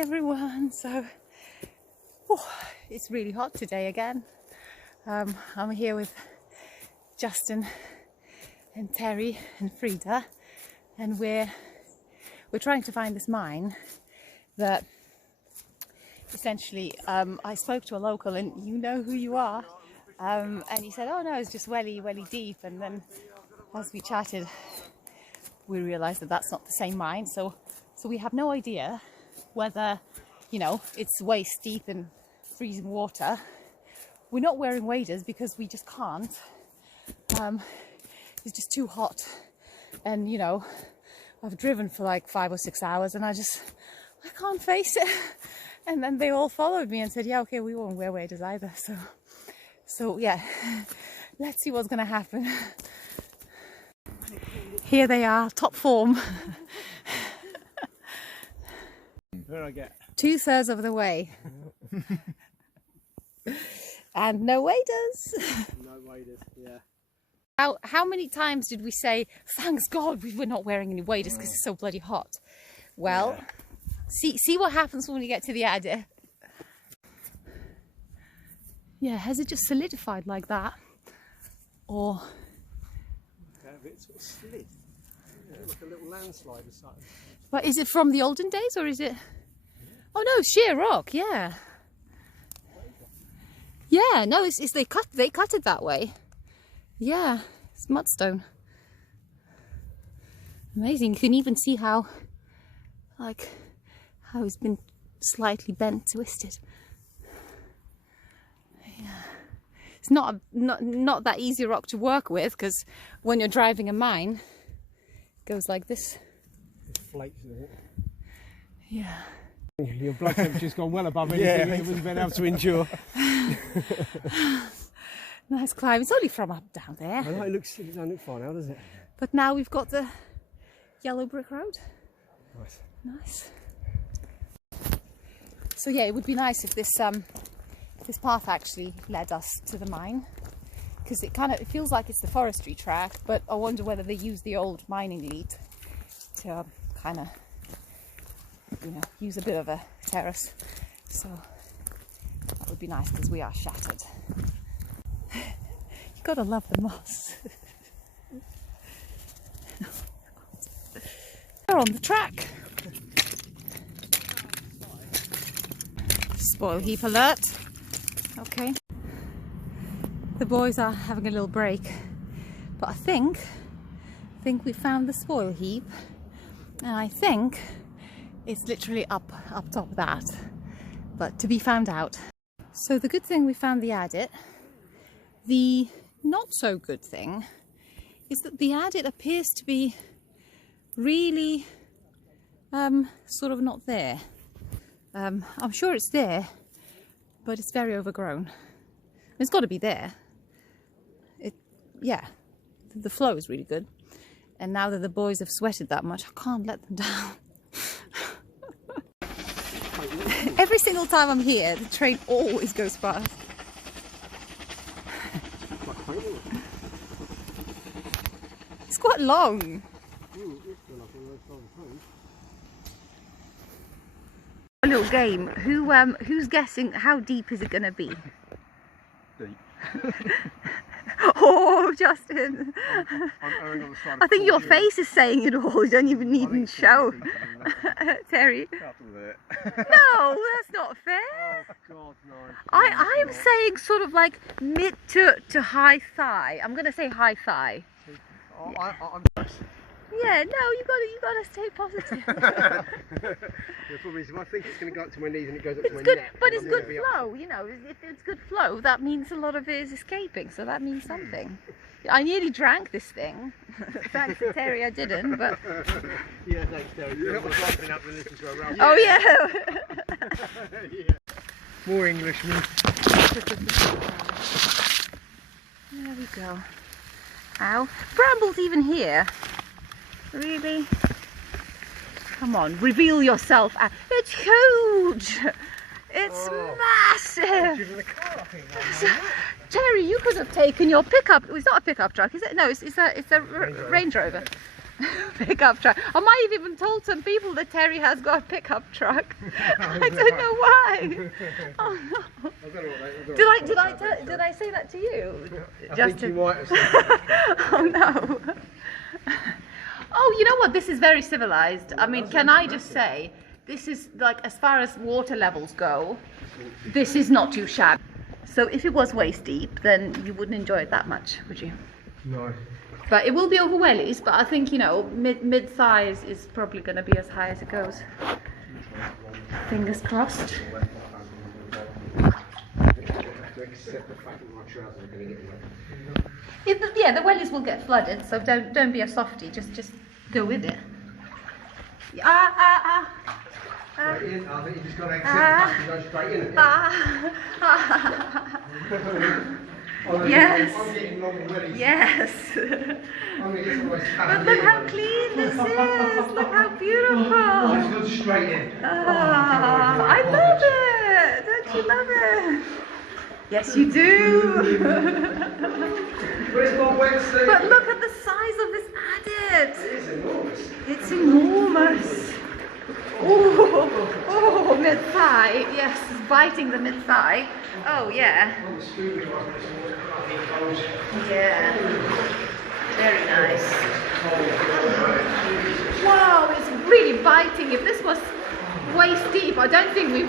everyone. So it's really hot today again. I'm here with Justin and Terry and Frida, and we're trying to find this mine that essentially I spoke to a local, and you know who you are, and he said, oh no, it's just welly deep. And then as we chatted, we realized that that's not the same mine, so we have no idea whether, you know, it's waist deep in freezing water. We're not wearing waders because we just can't. It's just too hot, and you know, I've driven for like 5 or 6 hours and I can't face it. And then they all followed me and said, yeah, okay, we won't wear waders either. So yeah, let's see what's gonna happen. Here they are, top form. Where I get 2/3 of the way. And no waders. no waders, yeah. How many times did we say, thanks God we were not wearing any waders because it's so bloody hot? Well, yeah. See what happens when you get to the Ade. Yeah, has it just solidified like that? Or... a bit sort of slid. Yeah, like a little landslide or something. But is it from the olden days, or is it... Oh no, sheer rock, yeah. Yeah, no, it's they cut it that way. Yeah, it's mudstone. Amazing. You can even see how it's been slightly bent, twisted. Yeah. It's not that easy rock to work with, because when you're driving a mine, it goes like this. It flakes, isn't it? Yeah. Your blood temperature's gone well above anything you've been able to endure. Nice climb. It's only from up down there. I know, it don't look far now, does it? But now we've got the yellow brick road. Nice. Nice. So yeah, it would be nice if this path actually led us to the mine, because it feels like it's the forestry track, but I wonder whether they use the old mining lead to kind of, you know, use a bit of a terrace. So that would be nice, because we are shattered. You gotta love the moss. We're on the track. Spoil heap alert. Okay. The boys are having a little break, but I think we found the spoil heap, and I think it's literally up top that, but to be found out. So the good thing, we found the adit. The not so good thing is that the adit appears to be really sort of not there. I'm sure it's there, but it's very overgrown. It's got to be there. Yeah, the flow is really good, and now that the boys have sweated that much, I can't let them down. Every single time I'm here, the train always goes past. It's quite long. A little game. Who's guessing how deep is it going to be? Deep. Oh, Justin. I'm erring on the side of I think your caution. face is saying it all. You don't even need to show. Terry. No, No, that's not fair. oh God, no. I am saying sort of like mid to high thigh. I'm gonna say high thigh. Oh, I'm Yeah, no, you gotta stay positive. The problem is, if I think it's going to go up to my knees and it goes up to my It's good, neck, but then it's I'm good gonna be flow. You know, if it's good flow, that means a lot of it is escaping. So that means something. I nearly drank this thing. Thanks to Terry, I didn't. But Yeah, thanks, Terry. You're driving up and listening to a round. oh yeah. Yeah. More Englishmen. There we go. Ow. Brambles even here. Really? Come on, reveal yourself. It's huge. It's massive. Driven the car up here, Terry, you could have taken your pickup. It's not a pickup truck, is it? No, it's a Range Rover. Pickup truck. I might have even told some people that Terry has got a pickup truck. I don't know why. Oh no. Did I say that to you? I think you might have said Oh no. Oh, you know what? This is very civilized. I mean, can I just say, this is like, as far as water levels go, this is not too shabby. So if it was waist deep, then you wouldn't enjoy it that much, would you? No. But it will be over wellies, but I think, you know, mid-thigh is probably going to be as high as it goes. Fingers crossed. Yeah, the wellies will get flooded, so don't be a softie, just go with it. Straight in. I think you just got to accept the fact and go straight in again. Yes. I'm getting long wellies. Yes. I'm going to get some of those But look how clean this is. Look how beautiful. I just go straight in. Oh, I love it. Don't you love it? Yes, you do. Where's my wetsuit? But look at the size of this adit. It is enormous. It's enormous. Oh, mid-thigh. Yes, it's biting the mid-thigh. Oh, yeah. On the scooter, Yeah. Very nice. Wow, it's really biting. If this was waist deep, I don't think we...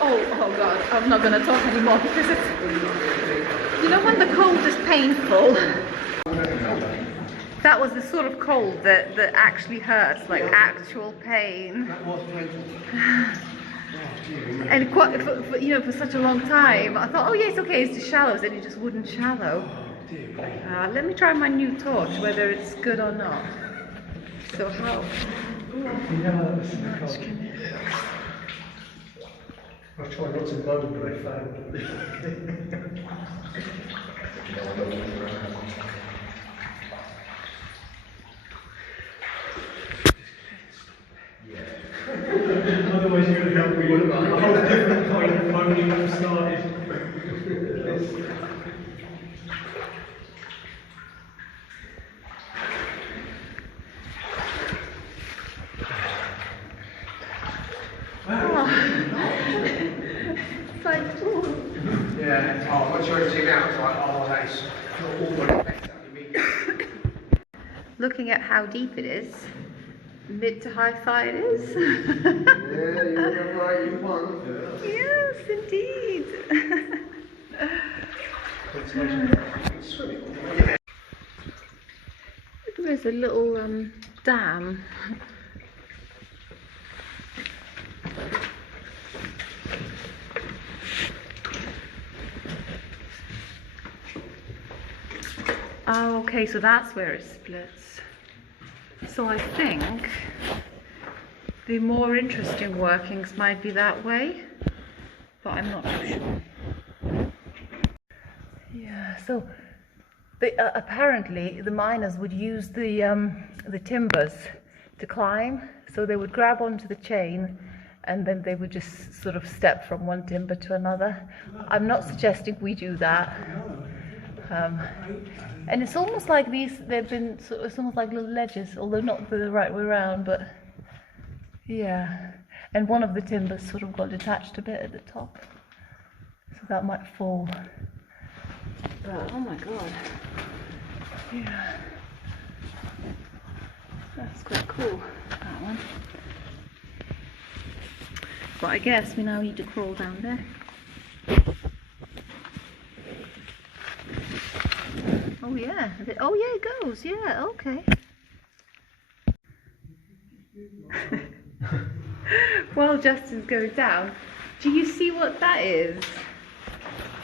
Oh God, I'm not going to talk anymore because it's... You know when the cold is painful? That was the sort of cold that actually hurts, like actual pain. That was painful. And quite, for such a long time, I thought, oh yeah, it's okay, it's just shallows, and it just wouldn't shallow. Let me try my new torch, whether it's good or not. So how? I've tried lots of blood and they failed. Otherwise you would have a whole different kind of moaning would have started. Yeah, Once you're emptying out, it's like, that is all the better immediately. Looking at how deep it is, mid to high thigh it is. Yeah, you're right, you won. Yes, indeed. There's a little dam. Oh, okay, so that's where it splits. So I think the more interesting workings might be that way, but I'm not too sure. Yeah, so apparently the miners would use the timbers to climb, so they would grab onto the chain and then they would just sort of step from one timber to another. I'm not suggesting we do that. And it's almost like it's almost like little ledges, although not the right way around, but yeah. And one of the timbers sort of got detached a bit at the top, so that might fall. But, oh my God. Yeah. That's quite cool, that one. But I guess we now need to crawl down there. Oh yeah, oh yeah, it goes, yeah, okay. While Justin's going down, do you see what that is?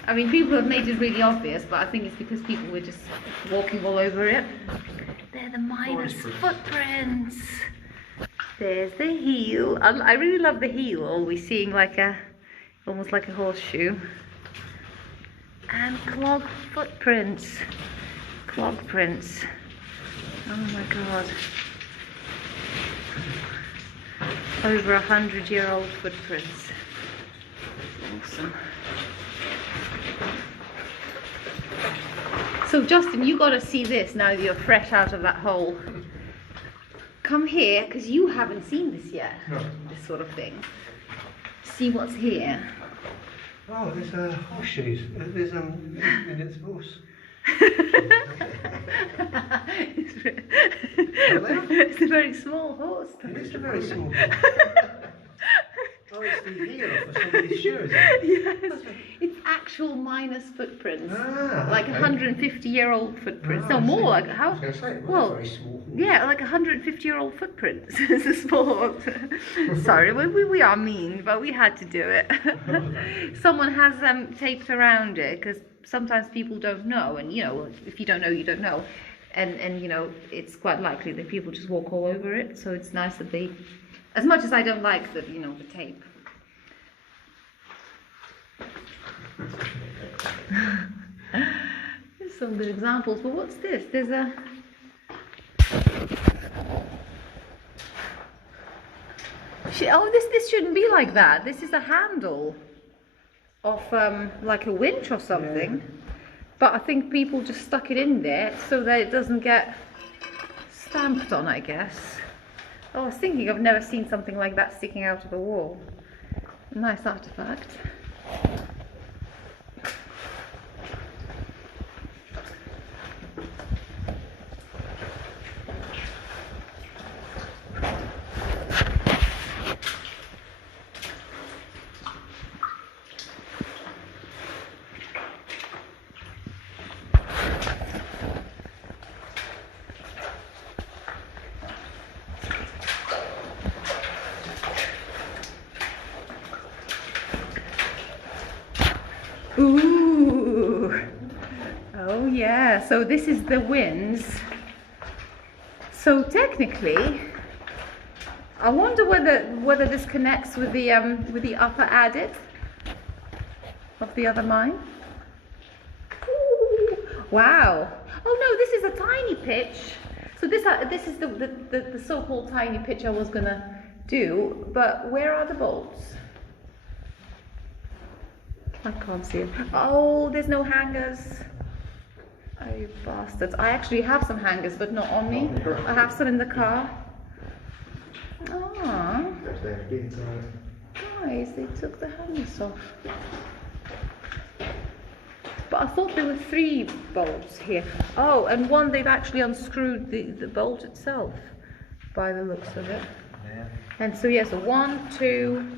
I mean, people have made it really obvious, but I think it's because people were just walking all over it. They're the miners' footprints. There's the heel. I really love the heel, always seeing like almost like a horseshoe. And clog footprints. Clog prints. Oh my God. Over 100-year-old footprints. Awesome. So Justin, you got to see this now that you're fresh out of that hole. come here, because you haven't seen this yet, No. this sort of thing. See what's here. Oh, there's horseshoes. There's minutes horse. It's a very small horse. It is a very small horse. Oh, it's the heel for somebody's shoe, is it? Yes, it's actual minus footprints, like okay. 150-year-old footprints. Oh, No, I more see. like how? I was going to say, it was Well, a very small horse. yeah, like 150-year-old footprints. It's a small. Sorry, we are mean, but we had to do it. Someone has taped around it because sometimes people don't know, and you know, if you don't know, you don't know, and you know, it's quite likely that people just walk all over it. So it's nice that they. As much as I don't like the, you know, the tape. There's some good examples, but what's this? There's a... Oh, this shouldn't be like that. This is a handle of like a winch or something. Yeah. But I think people just stuck it in there so that it doesn't get stamped on, I guess. Oh, I was thinking, I've never seen something like that sticking out of the wall. Nice artifact. Ooh, oh yeah, so this is the winds. So technically, I wonder whether this connects with the upper adit of the other mine. Ooh, wow. Oh no, this is a tiny pitch. So this is the so-called tiny pitch I was gonna do, but where are the bolts? I can't see it. Oh, there's no hangers. Oh, you bastards. I actually have some hangers, but not on me. I have some in the car. Ah. Guys, they took the hangers off. But I thought there were 3 bolts here. Oh, and one they've actually unscrewed the bolt itself, by the looks of it. Yeah. And so, yeah, so 1, 2,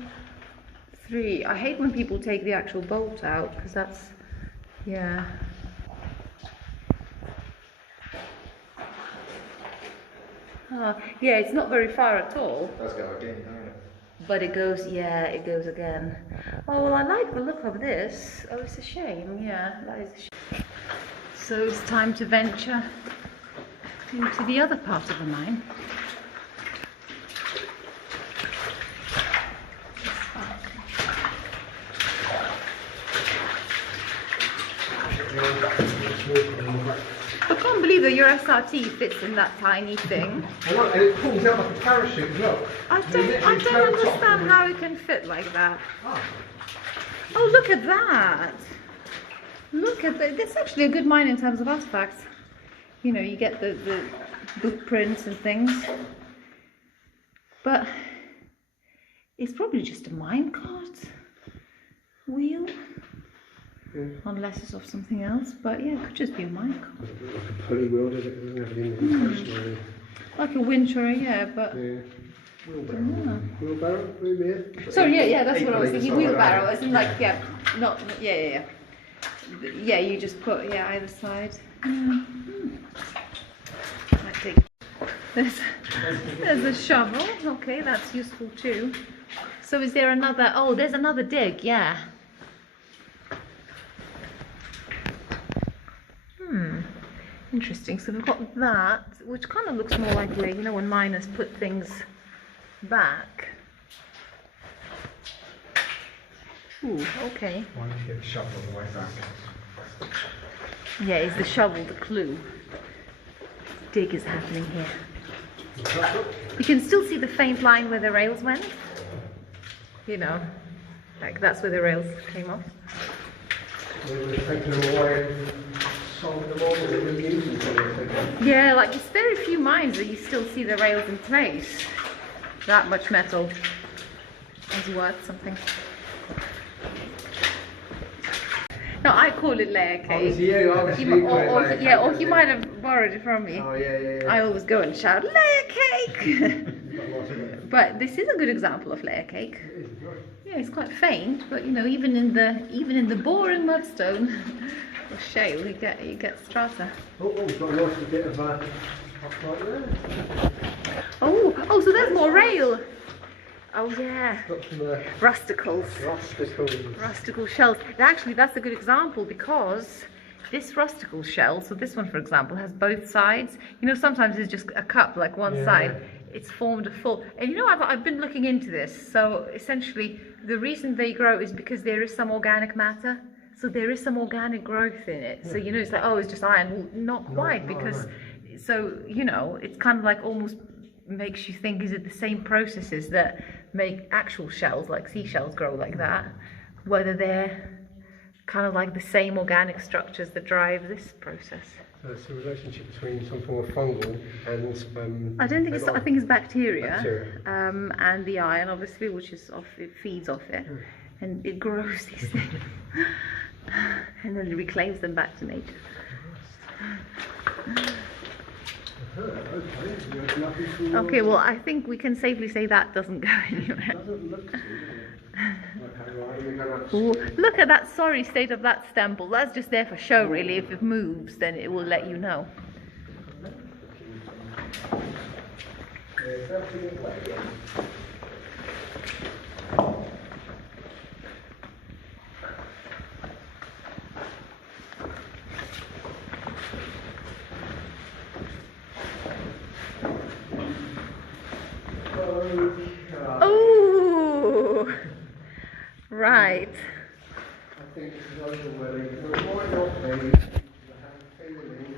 3. I hate when people take the actual bolt out, because that's, yeah. Yeah, it's not very far at all. It does go again, doesn't it? But it goes, yeah, it goes again. Oh, well, I like the look of this. Oh, it's a shame, yeah, that is a shame. So it's time to venture into the other part of the mine. I can't believe that your SRT fits in that tiny thing. And it pulls out like a parachute as well. I don't understand how it can fit like that. Oh, look at that. Look at that. That's actually a good mine in terms of artifacts. You know, you get the footprints and things. But it's probably just a minecart wheel. Yeah. Unless it's of something else, but yeah, it could just be a minecart. Like a pulley wheel, does it? Doesn't have any indication. Like a winch or yeah, but... Yeah. Wheelbarrow. Wheelbarrow through there? Sorry, yeah, that's what I was thinking. Wheelbarrow, as in like, yeah, not, yeah. Yeah, you just put, yeah, either side. Yeah. Might take... There's a shovel. Okay, that's useful too. So is there another, oh, there's another dig, yeah. Interesting. So we've got that, which kind of looks more like, you know, when miners put things back. Ooh, okay. Why don't you get the shovel on the way back? Yeah, is the shovel the clue? Dig is happening here. You can still see the faint line where the rails went. You know, like that's where the rails came off. They would have taken them away solving them all and reusing them. Yeah, like it's very few mines that you still see the rails in place. That much metal is worth something. No, I call it layer cake. Oh, it's you, obviously. Or he might have borrowed it from me. Oh, yeah. I always go and shout, layer cake! But this is a good example of layer cake. Yeah, it's quite faint, but you know, even in the boring mudstone or shale, you get strata. We've got lost a bit of right there. Oh, so there's more rail. Oh yeah, Got some rusticles. Rusticle shells. Actually, that's a good example because this rusticle shell, so this one for example, has both sides. You know, sometimes it's just a cup, like one side. It's formed a full. And you know, I've been looking into this. So essentially, the reason they grow is because there is some organic matter. So there is some organic growth in it. So you know, it's like, oh, it's just iron. Well, not quite, because so you know, it's kind of like almost makes you think, is it the same processes that make actual shells like seashells grow like that, whether they're kind of like the same organic structures that drive this process. So it's a relationship between some form of fungal and I don't think it's, I think it's bacteria. And the iron obviously, which is it feeds off it, and it grows these things and then it reclaims them back to nature. Okay, well, I think we can safely say that doesn't go anywhere. Ooh, look at that sorry state of that stemple. That's just there for show, really. If it moves, then it will let you know. Oh, right. I think it's another willy. It might not be. I have a feeling.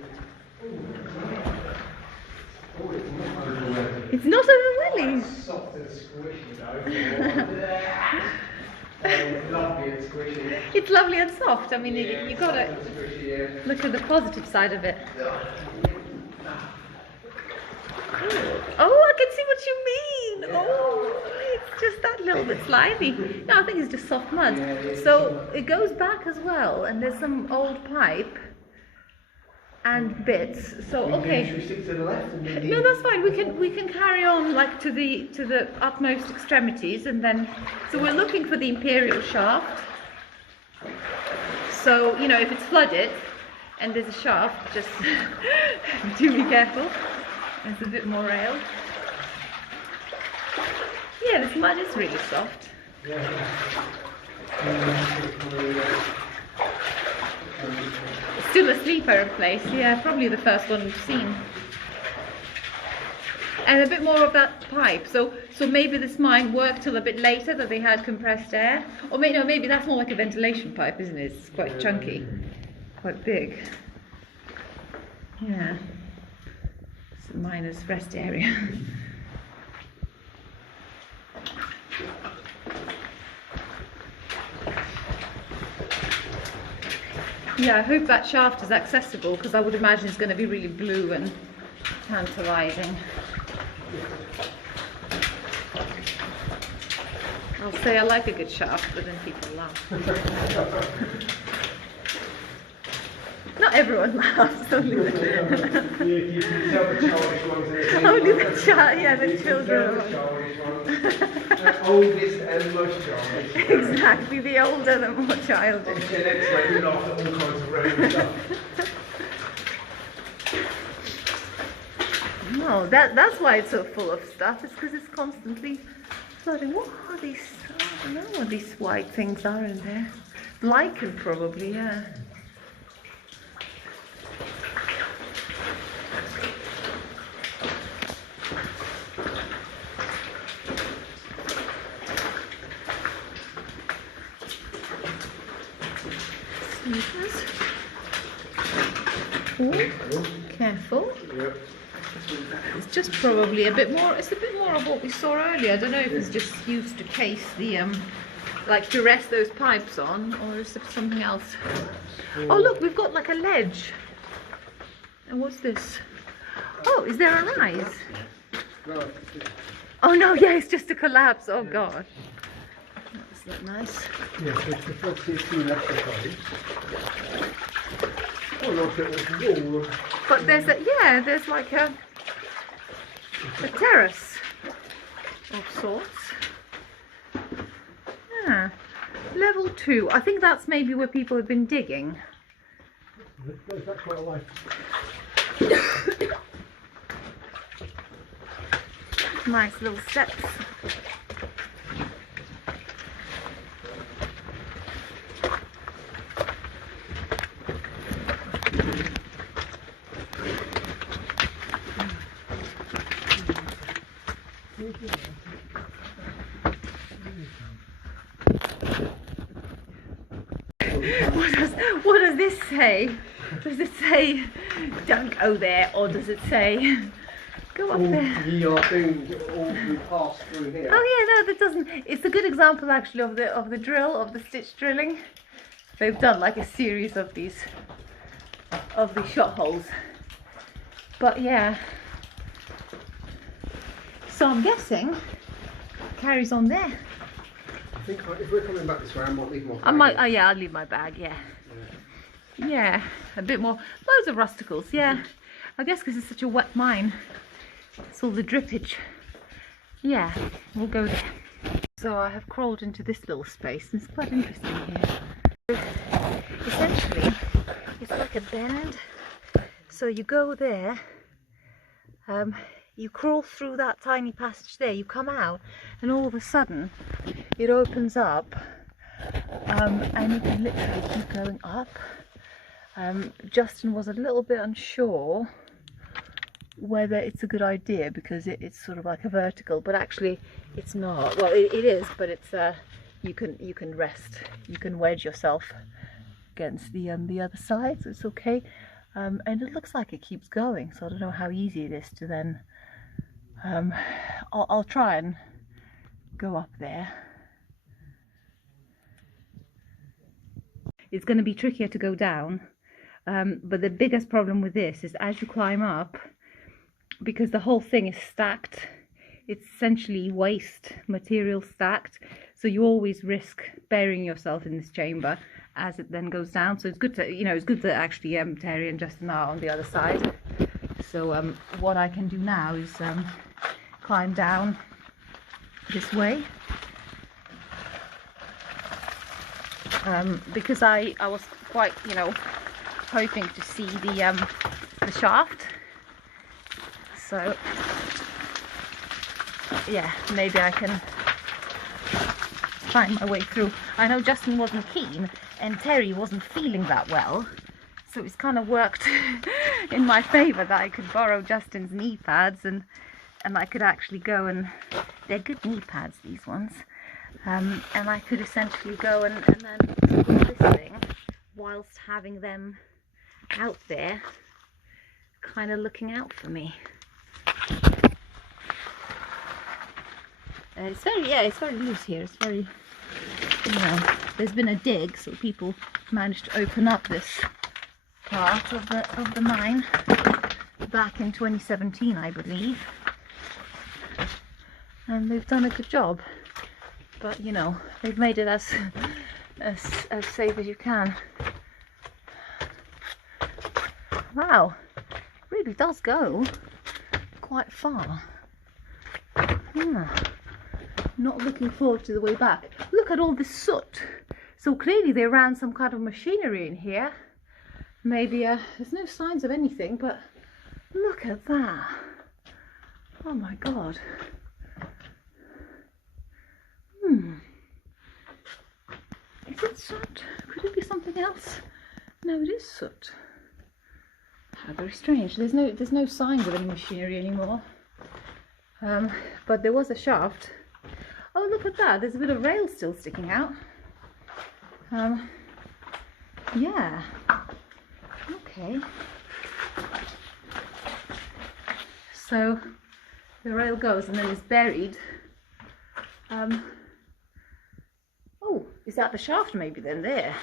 Oh, it's not over willy. It's not over willy. Soft and squishy though. It's lovely and squishy. It's lovely and soft. I mean, you gotta look at the positive side of it. Oh, I can see what you mean. Oh, it's just that little bit slimy. No, I think it's just soft mud. So it goes back as well, and there's some old pipe and bits. So okay. Should we stick to the left and maybe... No, that's fine. We can carry on like to the utmost extremities, and then so we're looking for the imperial shaft. So you know, if it's flooded and there's a shaft, just do be careful. There's a bit more rail. Yeah, this mud is really soft. Still a sleeper place. Yeah, probably the first one we've seen. And a bit more of that pipe. So maybe this mine worked till a bit later, that they had compressed air. Or maybe that's more like a ventilation pipe, isn't it? It's quite chunky, quite big. Yeah. It's a miner's rest area. Yeah, I hope that shaft is accessible, because I would imagine it's going to be really blue and tantalising. I'll say I like a good shaft, but then people laugh. Not everyone laughs, only the You can tell the childish ones. only the child, yeah, the children. The oldest and most childish. Exactly, the older the more childish. Obviously, an X-ray, we laugh at all kinds of random stuff. No, that's why it's so full of stuff. It's because it's constantly flooding. What are these? I don't know what these white things are in there. Lichen, probably, yeah. Ooh, careful. Yep. It's just probably a bit more. It's a bit more of what we saw earlier. I don't know if it's just used to case the like to rest those pipes on, or is it something else? Oh look, we've got like a ledge. And what's this? Oh, is there a rise? No, Oh no, yeah, it's just a collapse. Oh god. That's that nice. yes, it's the fossil electrified. Oh, look at this wall. But there's a, yeah, there's like a terrace of sorts. Yeah. Level 2. I think that's maybe where people have been digging. That's quite a way. Nice little steps. What does this say? Does it say don't go there, or does it say go up there? All ye are doomed, all we pass through here. Oh yeah, no, that doesn't. It's a good example actually of the drill, of the stitch drilling. They've done like a series of these shot holes. But yeah. So I'm guessing it carries on there. I think if we're coming back this way, I might leave my bag. I might. Oh yeah, I'll leave my bag. Yeah. Yeah, a bit more. Loads of rusticles. Yeah. I guess because it's such a wet mine. It's all the drippage. Yeah, we'll go there. So I have crawled into this little space, and it's quite interesting here. Essentially, it's like a bend. So you go there, you crawl through that tiny passage there, you come out, and all of a sudden it opens up, and you can literally keep going up. Justin was a little bit unsure whether it's a good idea because it's sort of like a vertical, but actually it's not. Well, it is, but it's you can rest, you can wedge yourself against the other side, so it's okay. And it looks like it keeps going, so I don't know how easy it is to then. I'll try and go up there. It's going to be trickier to go down. But the biggest problem with this is as you climb up, because the whole thing is stacked, it's essentially waste material stacked, so you always risk burying yourself in this chamber as it then goes down. So it's good to, it's good that actually Terry and Justin are on the other side. So what I can do now is climb down this way, because I was quite, hoping to see the shaft. So yeah, maybe I can find my way through. I know Justin wasn't keen and Terry wasn't feeling that well, so it's kind of worked in my favour that I could borrow Justin's knee pads and I could actually go, and they're good knee pads, these ones, and I could essentially go and then do this thing whilst having them out there kind of looking out for me. It's very loose here. It's very, there's been a dig, so people managed to open up this part of the mine back in 2017, I believe, and they've done a good job. But they've made it as safe as you can. Wow, it really does go quite far. Not looking forward to the way back. Look at all this soot. So clearly they ran some kind of machinery in here. Maybe there's no signs of anything, but look at that. Oh my god. Is it soot? Could it be something else? No, it is soot. How very strange. There's no signs of any machinery anymore. But there was a shaft. Oh, look at that. There's a bit of rail still sticking out. Yeah. Okay. So the rail goes and then it's buried. Oh, is that the shaft maybe then there?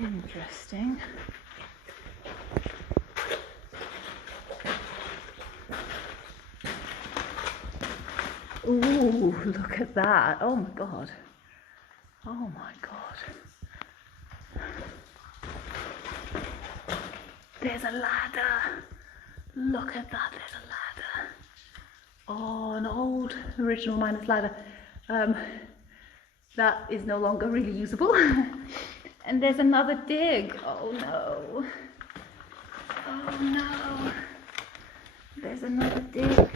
Interesting. Ooh, look at that. Oh my god. Oh my god. There's a ladder. Look at that, there's a ladder. Oh, an old original miner's ladder. That is no longer really usable. And there's another dig. Oh no. Oh no. There's another dig.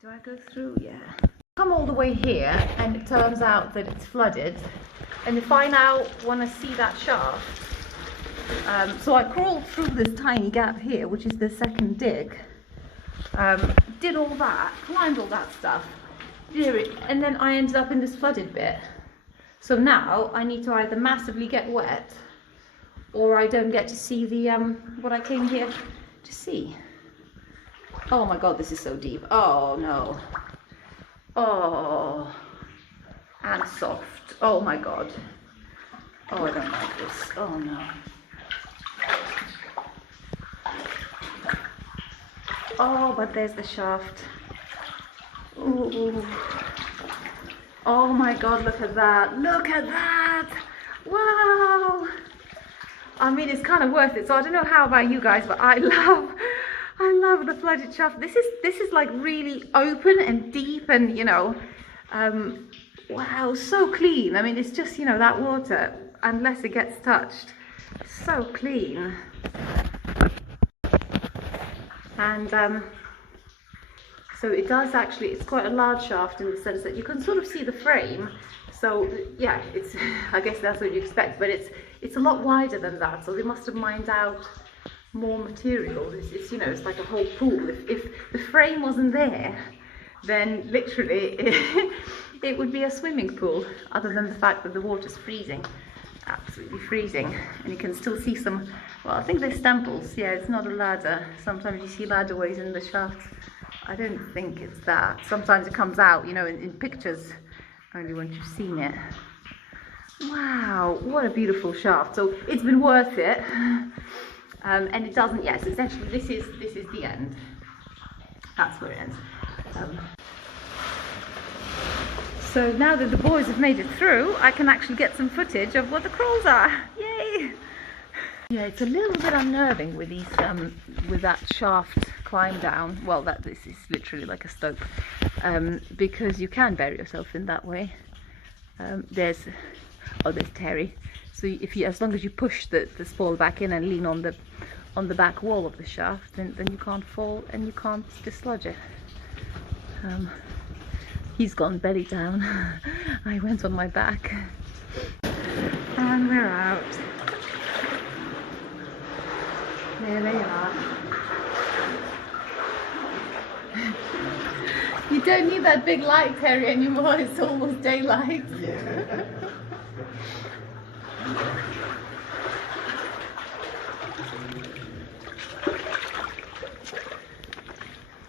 Do I go through? Yeah. Come all the way here and it turns out that it's flooded. And if I now want to see that shaft, so I crawled through this tiny gap here, which is the second dig, did all that, climbed all that stuff, and then I ended up in this flooded bit. So now I need to either massively get wet, or I don't get to see the what I came here to see. Oh my god, this is so deep. Oh no. Oh, and soft. Oh my god. Oh, I don't like this. Oh no. Oh, but there's the shaft. Ooh. Oh my god, look at that. Look at that. Wow. I mean, it's kind of worth it. So I don't know how about you guys, but I love the flooded shaft. This is like really open and deep and, you know, wow, so clean. I mean, it's just, you know, that water, unless it gets touched, so clean. And so it does actually, it's quite a large shaft in the sense that you can sort of see the frame. So yeah, it's, I guess that's what you expect, but it's a lot wider than that. So they must have mined out more material. It's you know, it's like a whole pool. If the frame wasn't there, then literally it would be a swimming pool, other than the fact that the water's freezing, absolutely freezing. And you can still see some, well, I think they're stemples. Yeah, it's not a ladder. Sometimes you see ladderways in the shaft. I don't think it's that. Sometimes it comes out, you know, in pictures, only once you've seen it. Wow, what a beautiful shaft. So it's been worth it. And it doesn't, yes, essentially this is the end. That's where it ends. So now that the boys have made it through, I can actually get some footage of what the crawls are. Yay! Yeah, it's a little bit unnerving with these, with that shaft climb down. Well, this is literally like a slope, because you can bury yourself in that way. There's Terry. So as long as you push the spoil back in and lean on the back wall of the shaft, then you can't fall and you can't dislodge it. He's gone belly down. I went on my back. And we're out. There they are. You don't need that big light, Terry, anymore. It's almost daylight. Yeah.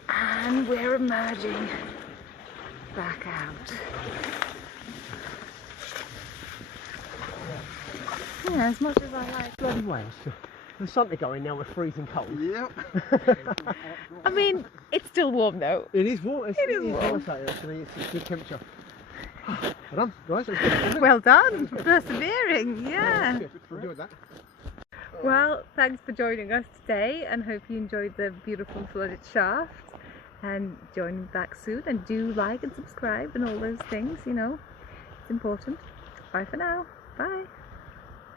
And we're emerging back out. Yeah, as much as I like. Bloody Wales. The sun to go in now, we're freezing cold. Yep. I mean, it's still warm though. It is warm. It is warm. Nice out, actually. It's a good temperature. Well done, guys. That was good. Well done, persevering, yeah. Good. Enjoyed that. Well, thanks for joining us today, and hope you enjoyed the beautiful flooded shaft. And join me back soon, and do like and subscribe and all those things, you know, it's important. Bye for now. Bye.